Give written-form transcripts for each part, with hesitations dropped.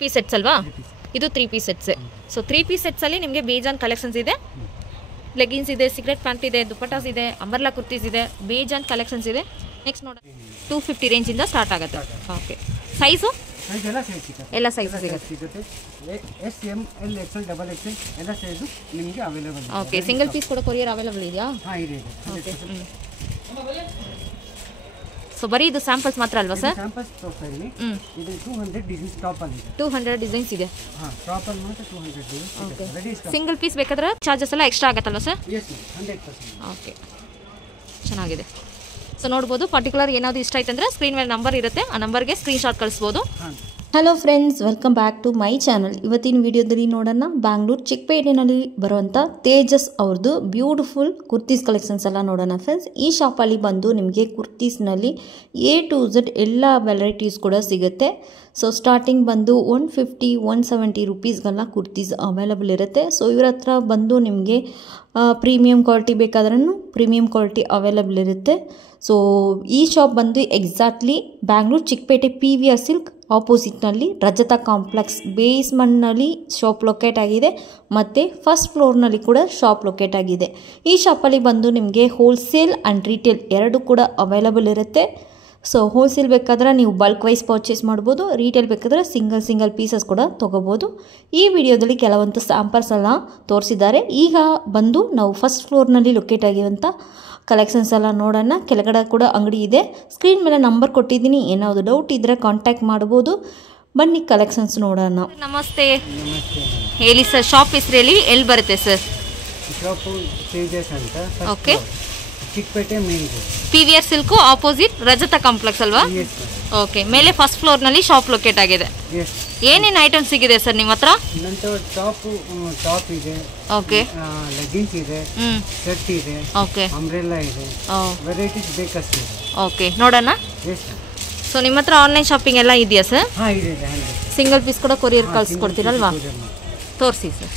Piece sets ಅಲ್ವಾ? ಇದು 3 piece sets. So 3 piece sets ಅಲ್ಲಿ ನಿಮಗೆ ಬೇಜಾನ್ ಕಲೆಕ್ಷನ್ಸ್ ಇದೆ. ಲೆಗಿನ್ಸ್ ಇದೆ, ಸಿಗರೆಟ್ ಪ್ಯಾಂಟ್ ಇದೆ, ದುಪಟ್ಟಾಸ್ ಇದೆ, ಅಂಬರ್ಲಾ ಕುರ್ತೀಸ್ ಇದೆ, ಬೇಜಾನ್ ಕಲೆಕ್ಷನ್ಸ್ ಇದೆ. ನೆಕ್ಸ್ಟ್ ನೋಡಿ 250 ರೇಂಜಿಂದ ಸ್ಟಾರ್ಟ್ ಆಗುತ್ತೆ. ಓಕೆ, ಸೈಜು ಎಲ್ಲ ಸೈಜ್ ಸಿಗುತ್ತೆ. S M L XL double XL ಎಲ್ಲ ಸೈಜು ನಿಮಗೆ ಅವೈಲೇಬಲ್. ಓಕೆ, ಸಿಂಗಲ್ ಪೀಸ್ ಕೂಡ ಕೊರಿಯರ್ ಅವೈಲೇಬಲ್ ಇದೆಯಾ? ಹಾಂ, ಇದೆ. ಓಕೆ. ಸೊ ಬರೀ ಇದು ಸ್ಯಾಂಪಲ್ಸ್ ಮಾತ್ರ ಅಲ್ವಾ ಸರ್? ಸ್ಯಾಂಪಲ್ಸ್ ಪ್ರೊಫೈಲ್ ಇದು 200 ಡಿಸೈನ್ಸ್ ಟಾಪ್ ಅಲ್ಲಿ ಇದೆ. 200 ಡಿಸೈನ್ಸ್ ಇದೆ. ಹಾಂ, ಟಾಪ್ ಅಲ್ಲಿ ಮಾತ್ರ 200 designs. Okay, ready stock. Single piece ಬೇಕಾದ್ರೆ ಚಾರ್ಜಸ್ ಎಲ್ಲ ಎಕ್ಸ್ಟ್ರಾ ಆಗುತ್ತಲ್ವಾ ಸರ್? ಎಸ್, 100%. ಓಕೆ, ಚೆನ್ನಾಗಿದೆ. ಸೊ ನೋಡ್ಬೋದು, ಪರ್ಟಿಕ್ಯುಲರ್ ಏನಾದರೂ ಇಷ್ಟ ಆಯ್ತು ಅಂದರೆ ಸ್ಕ್ರೀನ್ ಮೇಲೆ ನಂಬರ್ ಇರುತ್ತೆ, ಆ ನಂಬರ್ಗೆ ಸ್ಕ್ರೀನ್ಶಾಟ್ ಕಳಿಸ್ಬೋದು. Hello friends, welcome back to my channel. ಇವತ್ತಿನ ವಿಡಿಯೋದಲ್ಲಿ ನೋಡೋಣ ಬ್ಯಾಂಗ್ಳೂರು ಚಿಕ್ಕಪೇಟೆನಲ್ಲಿ ಬರುವಂಥ ತೇಜಸ್ ಅವ್ರದ್ದು ಬ್ಯೂಟಿಫುಲ್ ಕುರ್ತೀಸ್ ಕಲೆಕ್ಷನ್ಸ್ ಎಲ್ಲ ನೋಡೋಣ ಫ್ರೆಂಡ್ಸ್. ಈ ಶಾಪಲ್ಲಿ ಬಂದು ನಿಮಗೆ ಕುರ್ತೀಸ್ನಲ್ಲಿ A to Z ಎಲ್ಲ ವೆರೈಟೀಸ್ ಕೂಡ ಸಿಗುತ್ತೆ. ಸೊ ಸ್ಟಾರ್ಟಿಂಗ್ ಬಂದು 150-170 ರುಪೀಸ್ಗೆಲ್ಲ ಕುರ್ತೀಸ್ ಅವೈಲಬಲ್ ಇರುತ್ತೆ. ಸೊ ಇವ್ರ ಹತ್ರ ಬಂದು ನಿಮಗೆ ಪ್ರೀಮಿಯಂ ಕ್ವಾಲಿಟಿ ಬೇಕಾದ್ರೂ ಪ್ರೀಮಿಯಂ ಕ್ವಾಲಿಟಿ ಅವೈಲಬಲ್ ಇರುತ್ತೆ. ಸೊ ಈ ಶಾಪ್ ಬಂದು exactly Bangalore Chickpet PVR silk ಆಪೋಸಿಟ್ನಲ್ಲಿ ರಜತ ಕಾಂಪ್ಲೆಕ್ಸ್ ಬೇಸ್ಮೆಂಟ್ನಲ್ಲಿ ಶಾಪ್ ಲೊಕೇಟ್ ಆಗಿದೆ, ಮತ್ತು ಫಸ್ಟ್ ಫ್ಲೋರ್ನಲ್ಲಿ ಕೂಡ ಶಾಪ್ ಲೊಕೇಟ್ ಆಗಿದೆ. ಈ ಶಾಪಲ್ಲಿ ಬಂದು ನಿಮಗೆ ಹೋಲ್ಸೇಲ್ ಆ್ಯಂಡ್ ರೀಟೇಲ್ ಎರಡು ಕೂಡ ಅವೈಲಬಲ್ ಇರುತ್ತೆ. ಸೊ ಹೋಲ್ಸೇಲ್ ಬೇಕಾದ್ರೆ ನೀವು ಬಲ್ಕ್ ವೈಸ್ ಪರ್ಚೇಸ್ ಮಾಡ್ಬೋದು, ರೀಟೇಲ್ ಬೇಕಾದರೆ ಸಿಂಗಲ್ ಪೀಸಸ್ ಕೂಡ ತೊಗೋಬೋದು. ಈ ವಿಡಿಯೋದಲ್ಲಿ ಕೆಲವೊಂದು ಸ್ಯಾಂಪಲ್ಸ್ ಎಲ್ಲ ತೋರಿಸಿದ್ದಾರೆ. ಈಗ ಬಂದು ನಾವು ಫಸ್ಟ್ ಫ್ಲೋರ್ನಲ್ಲಿ ಲೊಕೇಟ್ ಆಗಿರುವಂಥ ಕಲೆಕ್ಷನ್ಸ್ ಎಲ್ಲ ನೋಡೋಣ. ಕೆಳಗಡೆ ಕೂಡ ಅಂಗಡಿ ಇದೆ, ಸ್ಕ್ರೀನ್ ಮೇಲೆ ನಂಬರ್ ಕೊಟ್ಟಿದ್ದೀನಿ, ಏನಾದರೂ ಡೌಟ್ ಇದ್ದರೆ ಕಾಂಟ್ಯಾಕ್ಟ್ ಮಾಡ್ಬೋದು. ಬನ್ನಿ ಕಲೆಕ್ಷನ್ಸ್ ನೋಡೋಣ. ನಮಸ್ತೆ, ಹೇಳಿ ಸರ್, ಶಾಪ್ ಹೆಸರು ಹೇಳಿ, ಎಲ್ಲಿ ಬರುತ್ತೆ ಸರ್? ಶಾಪು ತೇಜಸ್ ಅಂತ. Okay, Chickpet main road, PVR silk opposite Rajata complex ಅಲ್ವಾ? ಓಕೆ, ಮೇಲೆ ಫಸ್ಟ್ ಫ್ಲೋರ್ನಲ್ಲಿ ಶಾಪ್ ಲೊಕೇಟ್ ಆಗಿದೆ. ಏನೇನು ಐಟಮ್ ಸಿಗಿದೆ ಸರ್ ನಿಮ್ಮ ಹತ್ರ? ನಂತರ ಟಾಪ್ ಇದೆ, ಓಕೆ, ಲೆಗಿನ್ಸ್ ಇದೆ, ಶರ್ಟ್ ಇದೆ, ಓಕೆ, ಅಂಬ್ರೆಲ್ಲಾ ಇದೆ, ವೆರೈಟೀಸ್ ಬೇಕಷ್ಟು ಇದೆ. ಓಕೆ, ನೋಡೋಣ. ಸೊ ನಿಮ್ಮ ಹತ್ರ ಆನ್ಲೈನ್ ಶಾಪಿಂಗ್ ಎಲ್ಲ ಇದೆಯಾ ಸರ್? ಹಾಂ, ಇದೆ. ಸಿಂಗಲ್ ಪೀಸ್ ಕೂಡ ಕೊರಿಯರ್ ಕಳಿಸ್ಕೊಡ್ತೀರಲ್ವಾ? ತೋರಿಸಿ ಸರ್.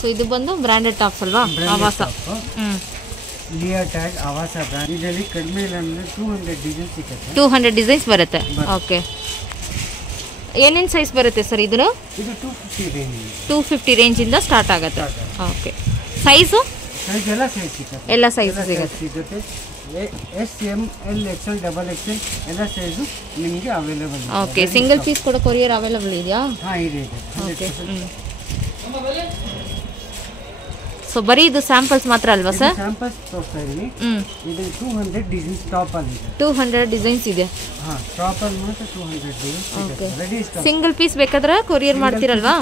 ಸೊ ಇದು ಬಂದು ಬ್ರ್ಯಾಂಡೆಡ್ ಟಾಪ್ಸ್ ಅಲ್ವಾ? ಆವಾಸ. ಲಿಯಾ ಟ್ಯಾಗ್ ಆವಾಸ ಬ್ರ್ಯಾಂಡ್. ಇದರಲ್ಲಿ ಕಡಿಮೆ ಇಲ್ಲ ಅಂದರೆ 200 ಡಿಸೈನ್ಸ್ ಸಿಗುತ್ತೆ. 200 ಡಿಸೈನ್ಸ್ ಬರುತ್ತೆ. ಓಕೆ, ಏನೇನು ಸೈಜ್ ಬರುತ್ತೆ ಸರ್ ಇದು? ಇದು 250 ರೇಂಜ್. 250 ರೇಂಜಿಂದ ಸ್ಟಾರ್ಟ್ ಆಗುತ್ತೆ. ಓಕೆ, ಸೈಜು ಎಲ್ಲ ಸೈಜ್ ಸಿಗುತ್ತೆ. ಎಲ್ಲ ಸೈಜ್ ಸಿಗುತ್ತೆ. S M L XL double XL ಎಲ್ಲ ಸೈಜು ನಿಮಗೆ ಅವೈಲೇಬಲ್. ಓಕೆ, ಸಿಂಗಲ್ ಪೀಸ್ ಕೂಡ ಕೊರಿಯರ್ ಅವೈಲೇಬಲ್ ಇದೆಯಾ? ಹಾಂ, ಇದೆ. ಓಕೆ. ಸೊ ಬರೀ ಇದು ಸ್ಯಾಂಪಲ್ಸ್ ಮಾತ್ರ ಅಲ್ವಾ ಸರ್? ಸ್ಯಾಂಪಲ್ಸ್ ಪ್ರೊಫೈಲ್ ಇದು 200 ಡಿಸೈನ್ಸ್ ಟಾಪ್ ಅಲ್ಲಿ ಇದೆ. 200 ಡಿಸೈನ್ಸ್ ಇದೆ. ಹಾಂ, ಟಾಪ್ ಅಲ್ಲಿ ಮಾತ್ರ 200 ಡಿಸೈನ್ಸ್ ಇದೆ. Ready stock. ಸಿಂಗಲ್ ಪೀಸ್ ಬೇಕಾದ್ರೆ ಕೊರಿಯರ್ ಮಾಡ್ತೀರಲ್ವಾ?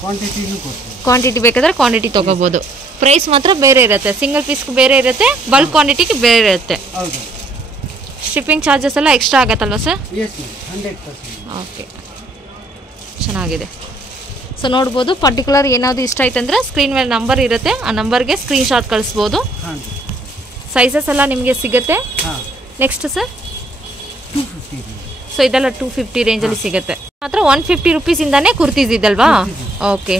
ಕ್ವಾಂಟಿಟಿನೂ ಕೊಡ್ತೀವಿ. ಕ್ವಾಂಟಿಟಿ ಬೇಕಾದ್ರೆ ಕ್ವಾಂಟಿಟಿ ತೊಗೋಬೋದು. ಪ್ರೈಸ್ ಮಾತ್ರ ಬೇರೆ ಇರುತ್ತೆ, ಸಿಂಗಲ್ ಪೀಸ್ಗೆ ಬೇರೆ ಇರುತ್ತೆ, ಬಲ್ಕ್ ಕ್ವಾಂಟಿಟಿಗೆ ಬೇರೆ ಇರುತ್ತೆ. ಹೌದು. ಶಿಪ್ಪಿಂಗ್ ಚಾರ್ಜಸ್ ಎಲ್ಲ ಎಕ್ಸ್ಟ್ರಾ ಆಗತ್ತಲ್ವಾ ಸರ್? ಎಸ್, 100%. ಓಕೆ, ಚೆನ್ನಾಗಿದೆ. ಸೊ ನೋಡ್ಬೋದು, ಪರ್ಟಿಕ್ಯುಲರ್ ಏನಾದರೂ ಇಷ್ಟ ಆಯ್ತು ಅಂದರೆ ಸ್ಕ್ರೀನ್ ಮೇಲೆ ನಂಬರ್ ಇರುತ್ತೆ, ಆ ನಂಬರ್ಗೆ ಸ್ಕ್ರೀನ್ಶಾಟ್ ಕಳಿಸ್ಬೋದು. ಸೈಜಸ್ ಎಲ್ಲ ನಿಮಗೆ ಸಿಗುತ್ತೆ. Next sir 250. ಸೊ ಇದೆಲ್ಲ 250 ರೇಂಜಲ್ಲಿ ಸಿಗುತ್ತೆ. ಮಾತ್ರ 150 ರುಪೀಸಿಂದಾನೇ ಕುರ್ತೀಸ್ ಇದಲ್ವಾ? ಓಕೆ,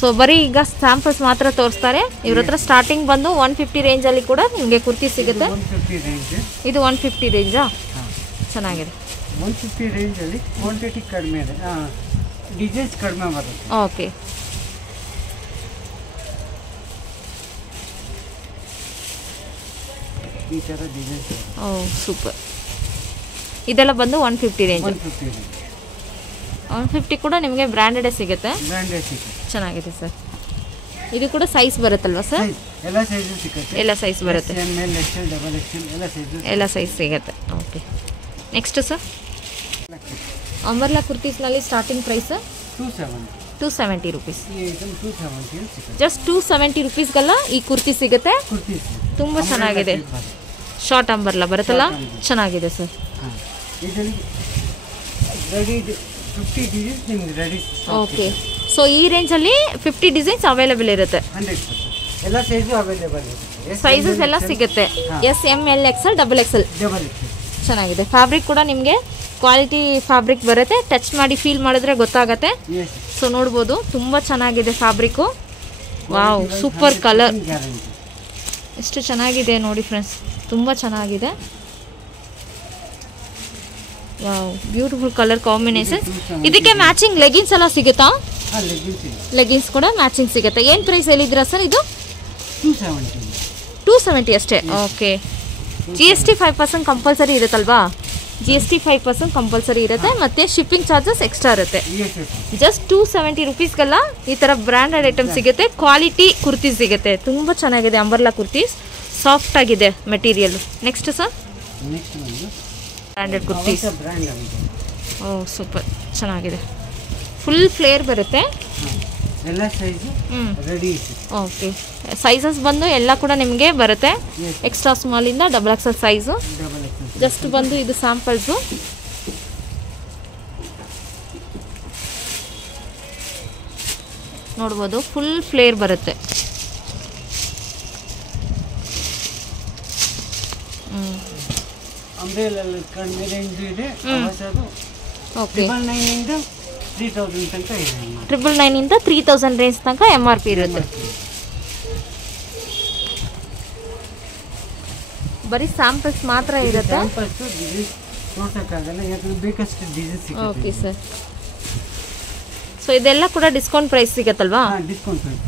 ಸೊ ಬರೀ ಈಗ ಸ್ಯಾಂಪಲ್ಸ್ ಮಾತ್ರ ತೋರಿಸ್ತಾರೆ. ಇವ್ರ ಹತ್ರ ಸ್ಟಾರ್ಟಿಂಗ್ ಬಂದು 150 ರೇಂಜಲ್ಲಿ ಕೂಡ ನಿಮಗೆ ಕುರ್ತಿ ಸಿಗುತ್ತೆ. ಇದು 150 ರೇಂಜಾ? ಚೆನ್ನಾಗಿದೆ. 150 ರೇಂಜಲ್ಲಿ ಕ್ವಾಂಟಿಟಿ ಕಡಿಮೆ ಇದೆ, ಡಿಸೈನ್ಸ್ ಕಡಿಮೆ ಬರುತ್ತೆ. ಓಕೆ, ಈ ಥರ ಡಿಸೈನ್ಸ್. ಓ ಸೂಪರ್. ಇದೆಲ್ಲ ಬಂದು 150 ರೇಂಜ್. 150 ಕೂಡ ನಿಮಗೆ ಬ್ರ್ಯಾಂಡೆಡೇ ಸಿಗುತ್ತೆ. ಚೆನ್ನಾಗಿದೆ ಸರ್. ಇದು ಕೂಡ ಸೈಜ್ ಬರುತ್ತಲ್ವಾ ಸರ್? ಎಲ್ಲ ಸೈಜು ಸಿಗುತ್ತೆ. ಎಲ್ಲ ಸೈಜ್ ಬರುತ್ತೆ. ಎಲ್ ಎಕ್ಸೆಲ್ ಡಬಲ್ ಎಕ್ಸೆಲ್ ಎಲ್ಲ ಸೈಜ್ ಸಿಗುತ್ತೆ. Okay, next sir ಅಂಬರ್ಲಾ ಕುರ್ತೀಸ್ನಲ್ಲಿ starting price 270 rupees. Just 270 ರುಪೀಸ್ಗೆಲ್ಲ ಈ ಕುರ್ತಿ ಸಿಗುತ್ತೆ. ತುಂಬ ಚೆನ್ನಾಗಿದೆ. ಶಾರ್ಟ್ ಅಂಬರ್ಲಾ ಬರುತ್ತಲ್ಲ, ಚೆನ್ನಾಗಿದೆ ಸರ್. ಓಕೆ, ಸೊ ಈ ರೇಂಜಲ್ಲಿ 50 ಡಿಸೈನ್ಸ್ ಅವೈಲೇಬಲ್ ಇರುತ್ತೆ. ಸೈಜಸ್ ಎಲ್ಲ ಸಿಗುತ್ತೆ. S M L XL double XL. ಚೆನ್ನಾಗಿದೆ. ಫ್ಯಾಬ್ರಿಕ್ ಕೂಡ ನಿಮಗೆ ಕ್ವಾಲಿಟಿ ಫ್ಯಾಬ್ರಿಕ್ ಬರುತ್ತೆ, ಟಚ್ ಮಾಡಿ ಫೀಲ್ ಮಾಡಿದ್ರೆ ಗೊತ್ತಾಗತ್ತೆ. ಸೊ ನೋಡ್ಬೋದು, ತುಂಬ ಚೆನ್ನಾಗಿದೆ ಫ್ಯಾಬ್ರಿಕ್ಕು. Wow, super colour. ಎಷ್ಟು ಚೆನ್ನಾಗಿದೆ ನೋಡಿ ಫ್ರೆಂಡ್ಸ್, ತುಂಬ ಚೆನ್ನಾಗಿದೆ. Wow, beautiful colour combination. ಇದಕ್ಕೆ ಮ್ಯಾಚಿಂಗ್ ಲೆಗಿನ್ಸ್ ಎಲ್ಲ ಸಿಗುತ್ತಾ? ಲೆಗಿನ್ಸ್ ಕೂಡ ಮ್ಯಾಚಿಂಗ್ ಸಿಗುತ್ತೆ. ಏನು ಪ್ರೈಸ್ ಹೇಳಿದ್ರಾ ಸರ್ ಇದು? 270 ಅಷ್ಟೇ. ಓಕೆ. GST 5% ಕಂಪಲ್ಸರಿ ಇರುತ್ತಲ್ವಾ? GST 5% ಕಂಪಲ್ಸರಿ ಇರುತ್ತೆ, ಮತ್ತು ಶಿಪ್ಪಿಂಗ್ ಚಾರ್ಜಸ್ ಎಕ್ಸ್ಟ್ರಾ ಇರುತ್ತೆ. ಜಸ್ಟ್ 270 ರುಪೀಸ್ಗೆಲ್ಲ ಈ ಥರ ಬ್ರ್ಯಾಂಡೆಡ್ ಐಟಮ್ ಸಿಗುತ್ತೆ. ಕ್ವಾಲಿಟಿ ಕುರ್ತೀಸ್ ಸಿಗುತ್ತೆ. ತುಂಬ ಚೆನ್ನಾಗಿದೆ. ಅಂಬರ್ಲಾ ಕುರ್ತೀಸ್ ಸಾಫ್ಟ್ ಆಗಿದೆ material. Next sir, branded kurtis. Oh super, ಚೆನ್ನಾಗಿದೆ. ಫುಲ್ ಫ್ಲೇರ್ ಬರುತ್ತೆ. ಎಲ್ಲ ಸೈಜು ರೆಡಿ ಇದೆ. ಓಕೆ, ಸೈಜಸ್ ಬಂದು ಎಲ್ಲ ಕೂಡ ನಿಮಗೆ ಬರುತ್ತೆ. ಎಕ್ಸ್ಟ್ರಾ ಸ್ಮಾಲಿಂದ XXL ಸೈಜು. ಜಸ್ಟ್ ಬಂದು ಇದು ಸ್ಯಾಂಪಲ್ಸು. ನೋಡ್ಬೋದು, ಫುಲ್ ಫ್ಲೇರ್ ಬರುತ್ತೆ. ಅಂಬ್ರೆಲಾ ಕಡಿಮೆ ರೇಂಜ್ ಇದೆ. ಓಕೆ, 999 ಇಂದ 3000 ತನಕ ಇದೆ. 999 ಇಂದ 3000 ರೇಂಜ್ ತನಕ MRP ಇರುತ್ತೆ. ಬರೀ ಸ್ಯಾಂಪಲ್ಸ್ ಮಾತ್ರ ಇರುತ್ತೆ. ಸ್ಯಾಂಪಲ್ಸ್ ಡಿಸೈನ್ ತೋರ್ಸಕ್ಕಾಗಲ್ಲ, ಯಾಕಂದ್ರೆ ಬೇಕಷ್ಟು ಡಿಸೈನ್ ಸಿಗುತ್ತೆ. Okay sir. ಸೊ ಇದೆಲ್ಲ ಕೂಡ ಡಿಸ್ಕೌಂಟ್ ಪ್ರೈಸ್ ಸಿಗತ್ತಲ್ವಾ? Discount price.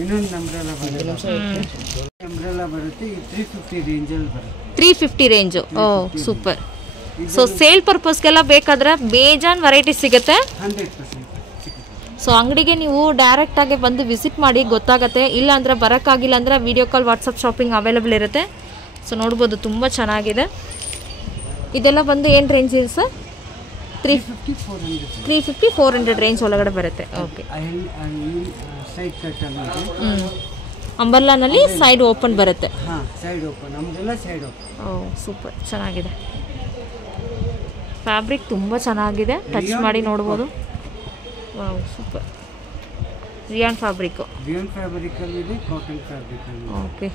ಇನ್ನೊಂದು ಅಂಬ್ರೆಲಾ ಬರುತ್ತೆ. ಅಂಬ್ರೆಲಾ ಬರುತ್ತೆ, ಈ 350 ರೇಂಜಲ್ಲಿ ಬರುತ್ತೆ. 350 range. Oh super. So sale ಪರ್ಪಸ್ಗೆಲ್ಲ ಬೇಕಾದ್ರೆ ಬೇಜಾನ್ ವೆರೈಟಿ ಸಿಗುತ್ತೆ. 100% ಸೊ ಅಂಗಡಿಗೆ ನೀವು ಡೈರೆಕ್ಟಾಗಿ ಬಂದು ವಿಸಿಟ್ ಮಾಡಿ ಗೊತ್ತಾಗುತ್ತೆ. ಇಲ್ಲ ಅಂದರೆ ಬರೋಕ್ಕಾಗಿಲ್ಲ ಅಂದರೆ video call, WhatsApp shopping available ಇರುತ್ತೆ. ಸೊ ನೋಡ್ಬೋದು, ತುಂಬ ಚೆನ್ನಾಗಿದೆ. ಇದೆಲ್ಲ ಬಂದು ಏನು ರೇಂಜ್ ಇದೆ ಸರ್? 350 400 ರೇಂಜ್ ಒಳಗಡೆ ಬರುತ್ತೆ. ಓಕೆ. ಸೈಡ್ ಕಟ್ ಅಂಬರ್ಲಾನಲ್ಲಿ ಸೈಡ್ ಓಪನ್ ಬರುತ್ತೆ. ಸೈಡ್ ಓಪನ್, ನಮ್ದೆಲ್ಲ ಸೈಡ್ ಓಪನ್. ಓ ಸೂಪರ್, ಚೆನ್ನಾಗಿದೆ. ಫ್ಯಾಬ್ರಿಕ್ ತುಂಬ ಚೆನ್ನಾಗಿದೆ, ಟಚ್ ಮಾಡಿ ನೋಡ್ಬೋದು. Wow super. Rayon fabric. Rayon ಫ್ಯಾಬ್ರಿಕಲ್ಲಿ ಇದೆ, ಕಾಟನ್ ಫ್ಯಾಬ್ರಿಕಲ್ಲಿ. ಓಕೆ.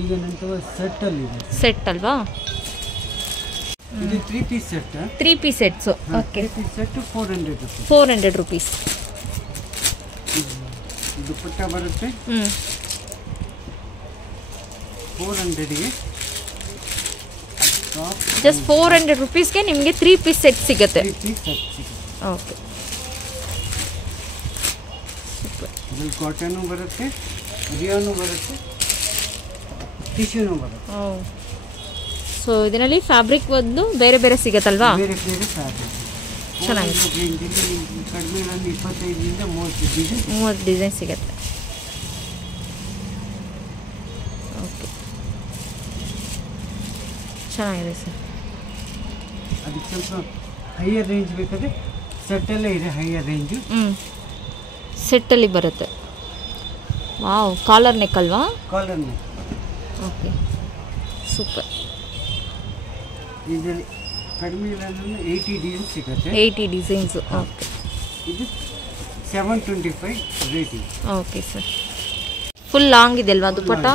ಈಗ ನಂತರ ಸೆಟ್ಟಲ್ಲಿ ಇದೆ. ಸೆಟ್ ಅಲ್ವಾ? ಇದು 3 piece set. 3 piece sets. Okay. 3 piece set 400 rupees. 400 rupees. Dupatta ಬರುತ್ತೆ. 400ಗೆ ಜಸ್ಟ್ 400 ರುಪೀಸ್ಗೆ ನಿಮಗೆ 3 ಪೀಸ್ ಸೆಟ್ ಸಿಗುತ್ತೆ. Okay super. ಇದು ಕಾಟನು ಬರುತ್ತೆ, ರಿಯಾನು ಬರುತ್ತೆ, ಟಿಶ್ಯೂನು ಬರುತ್ತೆ. ಓ, ಸೊ ಇದರಲ್ಲಿ ಫ್ಯಾಬ್ರಿಕ್ ಒಂದು ಬೇರೆ ಬೇರೆ ಸಿಗುತ್ತಲ್ವಾ? ಬೇರೆ ಬೇರೆ ಫ್ಯಾಬ್ರಿಕ್ ಚೆನ್ನಾಗಿದೆ. ಕಡಿಮೆ 25 ಇಂದ 30 ಡಿಸೈನ್ ಸಿಗುತ್ತೆ. ಓಕೆ, ಚೆನ್ನಾಗಿದೆ ಸರ್. ಅದಕ್ಕೆ ಸ್ವಲ್ಪ ಹೈಯರ್ ರೇಂಜ್ ಬೇಕಾದರೆ ಸೆಟ್ಟಲ್ಲೇ ಇದೆ, ಹೈಯರ್ ರೇಂಜು. ಸೆಟ್ಟಲ್ಲಿ ಬರುತ್ತೆ. ವಾವ್, ಕಾಲರ್ ನೆಕ್ ಅಲ್ವಾ? Collar neck. Okay super. ಇದರಲ್ಲಿ ಕಡಿಮೆ ಇಲ್ಲ 80 ಡಿಸೈನ್ ಸಿಗುತ್ತೆ. 80 ಡಿಸೈನ್ಸು. ಓಕೆ. ಇದು 725 rating. Okay sir. Full long ಇದೆ ಅಲ್ವಾ ದುಪ್ಪಟ್ಟ?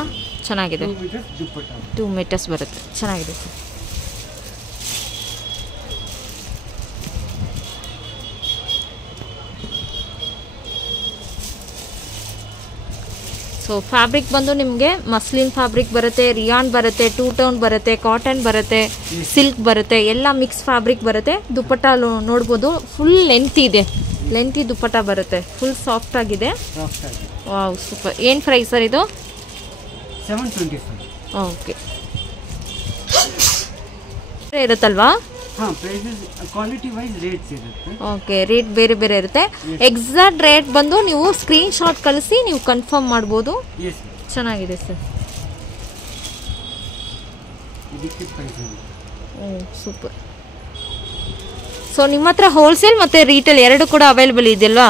ಚೆನ್ನಾಗಿದೆ. 2 ಮೀಟರ್ಸ್ ದುಪ್ಪಟ್ಟ. 2 ಮೀಟರ್ಸ್ ಬರುತ್ತೆ. ಚೆನ್ನಾಗಿದೆ ಸರ್. ಸೊ ಫ್ಯಾಬ್ರಿಕ್ ಬಂದು ನಿಮಗೆ ಮಸ್ಲಿನ್ ಫ್ಯಾಬ್ರಿಕ್ ಬರುತ್ತೆ, ರಿಯಾನ್ ಬರುತ್ತೆ, 2 ಟೋನ್ ಬರುತ್ತೆ, ಕಾಟನ್ ಬರುತ್ತೆ, ಸಿಲ್ಕ್ ಬರುತ್ತೆ, ಎಲ್ಲ ಮಿಕ್ಸ್ ಫ್ಯಾಬ್ರಿಕ್ ಬರುತ್ತೆ. ದುಪ್ಪಟ್ಟ ನೋಡ್ಬೋದು, ಫುಲ್ ಲೆಂತ್ ಇದೆ, ಲೆಂತಿ ದುಪ್ಪಟ್ಟ ಬರುತ್ತೆ, ಫುಲ್ ಸಾಫ್ಟ್ ಆಗಿದೆ. Wow super. ಏನು ಪ್ರೈಸ್ ಸರ್ ಇದು? 725. ಓಕೆ. ಇರುತ್ತಲ್ವಾ? ಹಾಂ, ಪ್ರೈಸಸ್ ಕ್ವಾಲಿಟಿ ವೈಸ್ ರೇಟ್ಸ್ ಇರುತ್ತೆ. ಓಕೆ, ರೇಟ್ ಬೇರೆ ಬೇರೆ ಇರುತ್ತೆ. ಎಕ್ಸಾಕ್ಟ್ ರೇಟ್ ಬಂದು ನೀವು ಸ್ಕ್ರೀನ್ ಶಾಟ್ ಕಳಿಸಿ ನೀವು ಕನ್ಫರ್ಮ್ ಮಾಡ್ಬೋದು. ಚೆನ್ನಾಗಿದೆ ಸರ್. ಇದಕ್ಕೆ ಪ್ರೈಸ್ ಓ ಸೂಪರ್. ಸೊ ನಿಮ್ಮ ಹತ್ರ ಹೋಲ್ಸೇಲ್ ಮತ್ತು ರೀಟೇಲ್ ಎರಡು ಕೂಡ ಅವೈಲೇಬಲ್ ಇದೆಯಲ್ವಾ?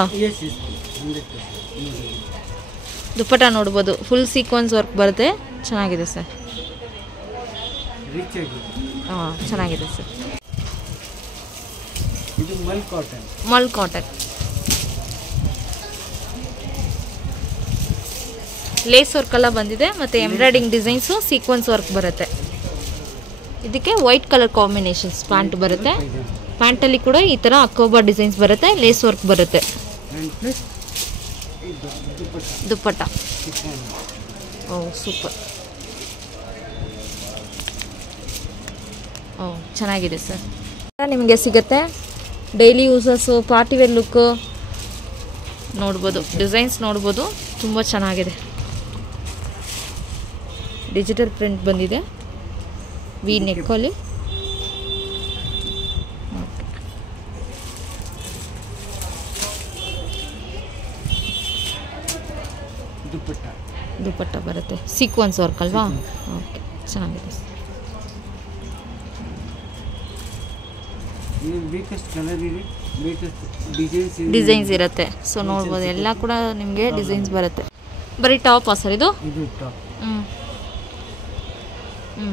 ದುಪ್ಪಟ್ಟ ನೋಡ್ಬೋದು, ಫುಲ್ ಸೀಕ್ವೆನ್ಸ್ ವರ್ಕ್ ಬರುತ್ತೆ. ಚೆನ್ನಾಗಿದೆ ಸರ್. ಹಾಂ, ಚೆನ್ನಾಗಿದೆ ಸರ್. ಇದು ಮಲ್ ಕಾಟನ್. ಮಲ್ ಕಾಟನ್. ಲೇಸ್ ವರ್ಕ್ ಎಲ್ಲ ಬಂದಿದೆ ಮತ್ತು ಎಂಬ್ರಾಯ್ಡಿಂಗ್ ಡಿಸೈನ್ಸು, ಸೀಕ್ವೆನ್ಸ್ ವರ್ಕ್ ಬರುತ್ತೆ. ಇದಕ್ಕೆ ವೈಟ್ ಕಲರ್ ಕಾಂಬಿನೇಷನ್ಸ್ ಪ್ಯಾಂಟ್ ಬರುತ್ತೆ. ಪ್ಯಾಂಟಲ್ಲಿ ಕೂಡ ಈ ಥರ ಅಕೋಬಾ ಡಿಸೈನ್ಸ್ ಬರುತ್ತೆ, ಲೇಸ್ ವರ್ಕ್ ಬರುತ್ತೆ. ದುಪ್ಪಟ್ಟ. Oh super. ಓ ಚೆನ್ನಾಗಿದೆ ಸರ್. ನಿಮಗೆ ಸಿಗುತ್ತೆ daily uses, party wear look ನೋಡ್ಬೋದು. ಡಿಸೈನ್ಸ್ ನೋಡ್ಬೋದು, ತುಂಬ ಚೆನ್ನಾಗಿದೆ. ಡಿಜಿಟಲ್ ಪ್ರಿಂಟ್ ಬಂದಿದೆ ವಿ ನೆಕ್ಕಲ್ಲಿ. ದುಪ್ಪಟ್ಟ ಬರುತ್ತೆ, ಸೀಕ್ವೆನ್ಸ್ ವರ್ಕ್ ಅಲ್ವಾ? ಓಕೆ ಚೆನ್ನಾಗಿದೆ. ಡಿಸೈನ್ಸ್ ಇರುತ್ತೆ. ಸೊ ನೋಡ್ಬೋದು, ಎಲ್ಲ ಕೂಡ ನಿಮಗೆ ಡಿಸೈನ್ಸ್ ಬರುತ್ತೆ. ಬರೀ ಟಾಪಾ ಸರ್ ಇದು? ಹ್ಞೂ ಹ್ಞೂ.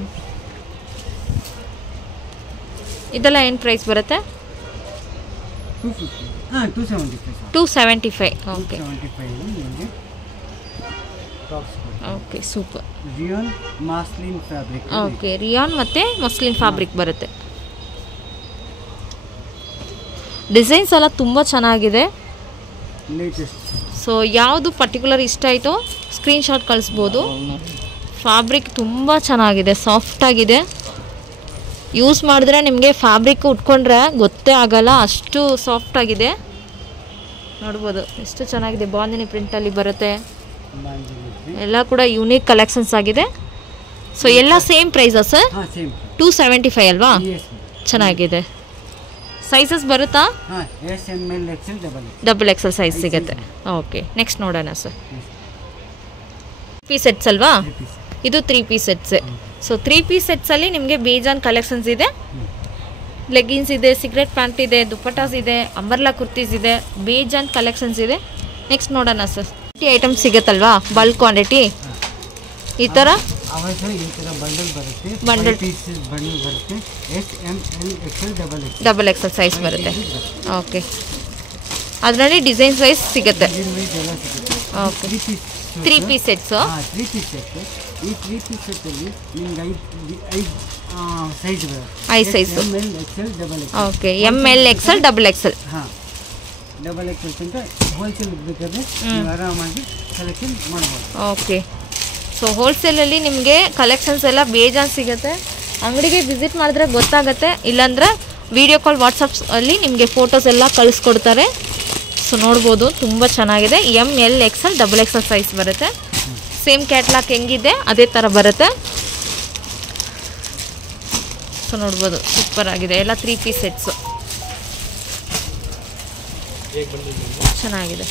ಇದೆಲ್ಲ ಏನು ಪ್ರೈಸ್ ಬರುತ್ತೆ? 275. Okay okay super. Okay rayon ಮತ್ತು ಮಸ್ಲಿನ್ ಫ್ಯಾಬ್ರಿಕ್ ಬರುತ್ತೆ. ಡಿಸೈನ್ಸ್ ಎಲ್ಲ ತುಂಬ ಚೆನ್ನಾಗಿದೆ. ಸೊ ಯಾವುದು ಪರ್ಟಿಕ್ಯುಲರ್ ಇಷ್ಟ ಆಯಿತೋ ಸ್ಕ್ರೀನ್ಶಾಟ್ ಕಳಿಸ್ಬೋದು. ಫ್ಯಾಬ್ರಿಕ್ ತುಂಬ ಚೆನ್ನಾಗಿದೆ, ಸಾಫ್ಟಾಗಿದೆ. ಯೂಸ್ ಮಾಡಿದ್ರೆ ನಿಮಗೆ ಫ್ಯಾಬ್ರಿಕ್ ಉಟ್ಕೊಂಡ್ರೆ ಗೊತ್ತೇ ಆಗಲ್ಲ, ಅಷ್ಟು ಸಾಫ್ಟಾಗಿದೆ. ನೋಡ್ಬೋದು ಎಷ್ಟು ಚೆನ್ನಾಗಿದೆ. ಬಾಂದಿನಿ ಪ್ರಿಂಟಲ್ಲಿ ಬರುತ್ತೆ. ಎಲ್ಲ ಕೂಡ ಯೂನಿಕ್ ಕಲೆಕ್ಷನ್ಸ್ ಆಗಿದೆ. ಸೊ ಎಲ್ಲ ಸೇಮ್ ಪ್ರೈಸಾ ಸರ್? 275 ಅಲ್ವಾ? ಚೆನ್ನಾಗಿದೆ. ಸೈಜಸ್ ಬರುತ್ತಾ? ಡಬಲ್ ಎಕ್ಸೆಲ್ ಸೈಜ್ ಸಿಗುತ್ತೆ. ಓಕೆ ನೆಕ್ಸ್ಟ್ ನೋಡೋಣ ಸರ್. 3 ಪೀಸ್ ಸೆಟ್ಸ್ ಅಲ್ವಾ? ಇದು 3 ಪೀಸ್ ಸೆಟ್ಸ್. ಸೊ 3 ಪೀಸ್ ಸೆಟ್ಸಲ್ಲಿ ನಿಮಗೆ ಬೇಜಾನ್ ಕಲೆಕ್ಷನ್ಸ್ ಇದೆ. ಲೆಗಿನ್ಸ್ ಇದೆ, ಸಿಗರೆಟ್ ಪ್ಯಾಂಟ್ ಇದೆ, ದುಪ್ಪಟಾಸ್ ಇದೆ, ಅಂಬರ್ಲಾ ಕುರ್ತೀಸ್ ಇದೆ, ಬೇಜಾನ್ ಕಲೆಕ್ಷನ್ಸ್ ಇದೆ. ನೆಕ್ಸ್ಟ್ ನೋಡೋಣ ಸರ್. ಐಟಮ್ ಸಿಗುತ್ತಲ್ವಾ ಬಲ್ಕ್ ಕ್ವಾಂಟಿಟಿ? ಈ ಥರ ಬಂಡಲ್ ಡಬಲ್ ಎಕ್ಸೆಲ್ ಸೈಜ್ ಬರುತ್ತೆ. ಓಕೆ ಅದರಲ್ಲಿ ಡಿಸೈನ್ಸ್ ವೈಸ್ ಸಿಗುತ್ತೆ. Okay 3 piece sets. ಈ 3 ಪೀಸ್ ಸೆಟ್ಟಲ್ಲಿ ನಿಮ್ಗೆ 5 size. Okay ML XL double XL. ಹಾಂ ಡಬಲ್ ಎಕ್ಸೆಲ್ ಅಂತ ಹೋಲ್ಸೇಲ್ ಬೇಕಾದ್ರೆ ಆರಾಮಾಗಿ ಕಲೆಕ್ಷನ್ ಮಾಡ್ಬೋದು. ಓಕೆ ಸೊ ಹೋಲ್ಸೇಲಲ್ಲಿ ನಿಮಗೆ ಕಲೆಕ್ಷನ್ಸ್ ಎಲ್ಲ ಬೇಜಾನ್ ಸಿಗುತ್ತೆ. ಅಂಗಡಿಗೆ ವಿಸಿಟ್ ಮಾಡಿದ್ರೆ ಗೊತ್ತಾಗುತ್ತೆ, ಇಲ್ಲಾಂದ್ರೆ ವಿಡಿಯೋ ಕಾಲ್ ವಾಟ್ಸಪ್ಪಲ್ಲಿ ನಿಮಗೆ ಫೋಟೋಸ್ ಎಲ್ಲ ಕಳಿಸ್ಕೊಡ್ತಾರೆ. ಸೊ ನೋಡ್ಬೋದು ತುಂಬ ಚೆನ್ನಾಗಿದೆ. ML XL double XL size ಬರುತ್ತೆ. ಸೇಮ್ ಕ್ಯಾಟ್ಲಾಗ್ ಹೆಂಗಿದೆ ಅದೇ ಥರ ಬರುತ್ತೆ. ಸೊ ನೋಡ್ಬೋದು ಸೂಪರ್ ಆಗಿದೆ. ಎಲ್ಲ 3 ಪೀಸ್ ಸೆಟ್ಸು ಚೆನ್ನಾಗಿದೆ.